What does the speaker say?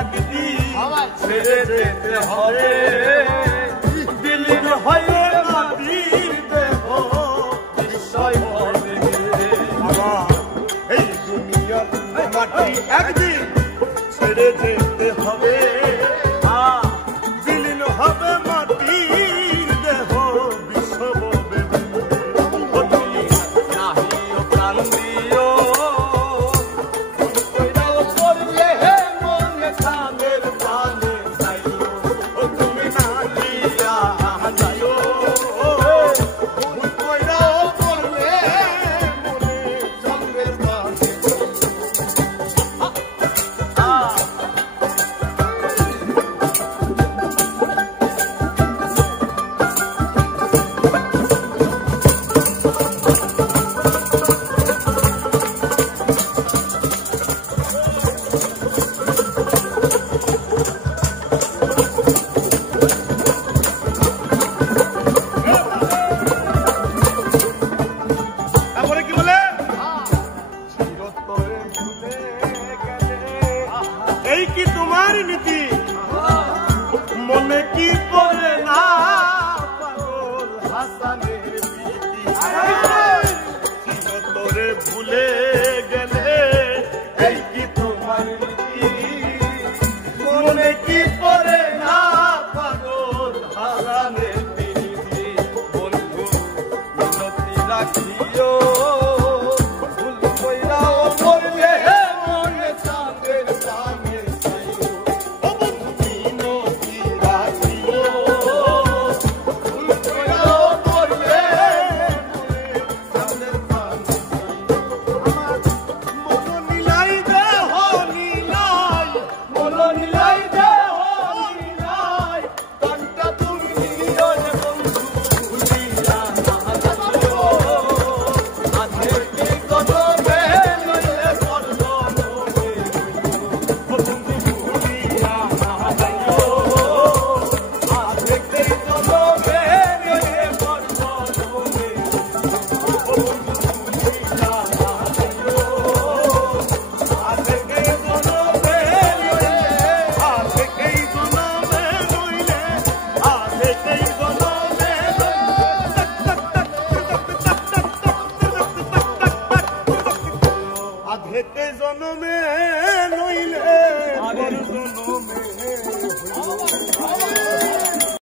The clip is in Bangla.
একদিন ছেড়ে যেতে হবে বিলীন হয়ে মাটির দেহ বিস্ময় হবে আমার এই দুনিয়ার মাটি একদিন ছেড়ে যেতে হবে বিলীন হবে মাটির দেহ বিশ্ব হবে নাহিও প্রাণ দিও এই কি তোমার নীতি মনে কি করে না পাগল হাসানের প্রীতি তোরে ভুলে গেলে এই কি তোমার নীতি মনে কি করে না পাগল হাসানের প্রীতি বন্ধু মিনতি রাখিও Nilai